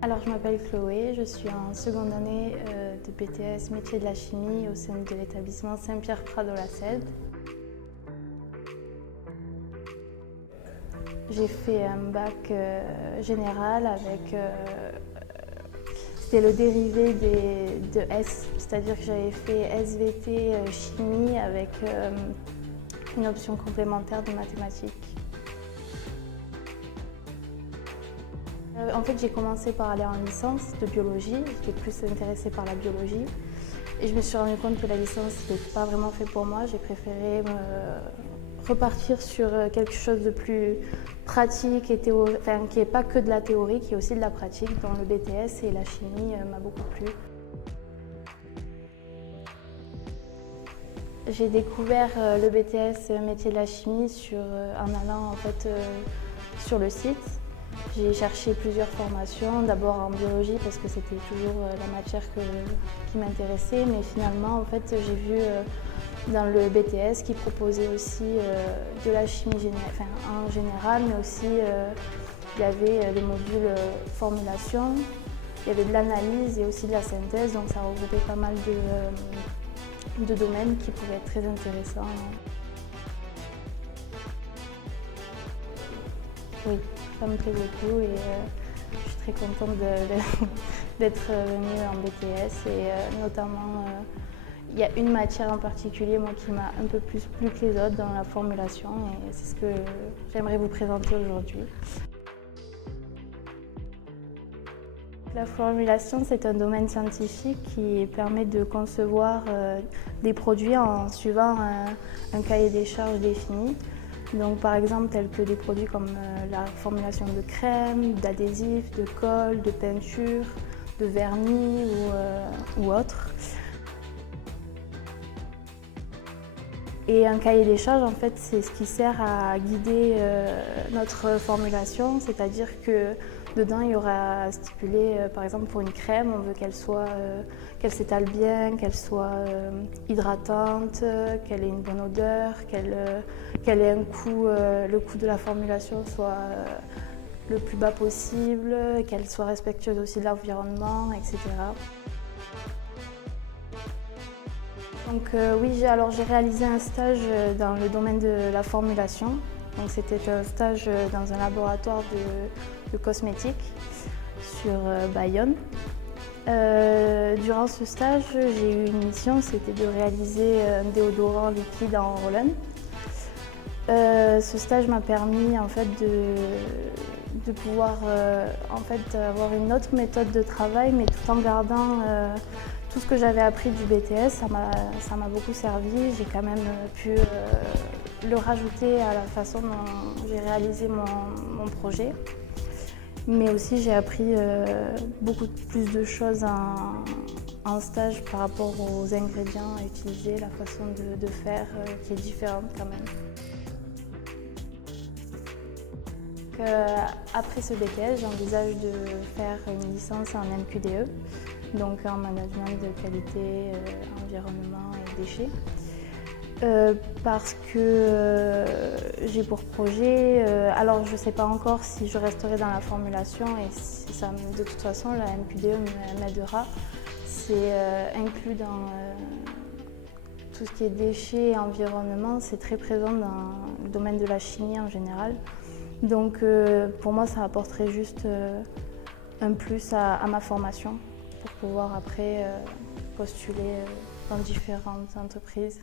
Alors, je m'appelle Chloé, je suis en seconde année de BTS métier de la chimie au sein de l'établissement Saint-Pierre-Prado-la-Cède. J'ai fait un bac général avec. C'était le dérivé de S, c'est-à-dire que j'avais fait SVT chimie avec une option complémentaire de mathématiques. En fait, j'ai commencé par aller en licence de biologie. J'étais plus intéressée par la biologie. Et je me suis rendu compte que la licence n'était pas vraiment fait pour moi. J'ai préféré repartir sur quelque chose de plus pratique et enfin, qui n'est pas que de la théorie, qui est aussi de la pratique, dont le BTS et la chimie m'a beaucoup plu. J'ai découvert le BTS métier de la chimie en allant en fait, sur le site. J'ai cherché plusieurs formations, d'abord en biologie parce que c'était toujours la matière qui m'intéressait, mais finalement en fait, j'ai vu dans le BTS qui proposait aussi de la chimie en général, mais aussi il y avait les modules formulation, il y avait de l'analyse et aussi de la synthèse, donc ça regroupait pas mal de domaines qui pouvaient être très intéressants. Oui, ça me plaît beaucoup et je suis très contente d'être venue en BTS et notamment il y a une matière en particulier moi, qui m'a un peu plus plu que les autres dans la formulation et c'est ce que j'aimerais vous présenter aujourd'hui. La formulation, c'est un domaine scientifique qui permet de concevoir des produits en suivant un cahier des charges défini. Donc, par exemple, tels que des produits comme la formulation de crème, d'adhésif, de colle, de peinture, de vernis ou autres. Et un cahier des charges, en fait, c'est ce qui sert à guider notre formulation, c'est-à-dire que dedans, il y aura stipulé, par exemple, pour une crème, on veut qu'elle s'étale bien, qu'elle soit hydratante, qu'elle ait une bonne odeur, qu'elle ait un coût, le coût de la formulation soit le plus bas possible, qu'elle soit respectueuse aussi de l'environnement, etc. Donc oui, j'ai réalisé un stage dans le domaine de la formulation. Donc c'était un stage dans un laboratoire de cosmétiques sur Bayonne. Durant ce stage, j'ai eu une mission, c'était de réaliser un déodorant liquide en roll-on. Ce stage m'a permis en fait de pouvoir en fait, avoir une autre méthode de travail, mais tout en gardant tout ce que j'avais appris du BTS. Ça m'a beaucoup servi. J'ai quand même pu le rajouter à la façon dont j'ai réalisé mon projet. Mais aussi j'ai appris beaucoup plus de choses en stage par rapport aux ingrédients à utiliser, la façon de faire qui est différente quand même. Après ce BTS, j'envisage de faire une licence en MQDE, donc en management de qualité, environnement et déchets. Parce que j'ai pour projet, alors je ne sais pas encore si je resterai dans la formulation et si de toute façon la MQDE m'aidera. C'est inclus dans tout ce qui est déchets et environnement, c'est très présent dans le domaine de la chimie en général. Donc pour moi ça apporterait juste un plus à ma formation pour pouvoir après postuler dans différentes entreprises.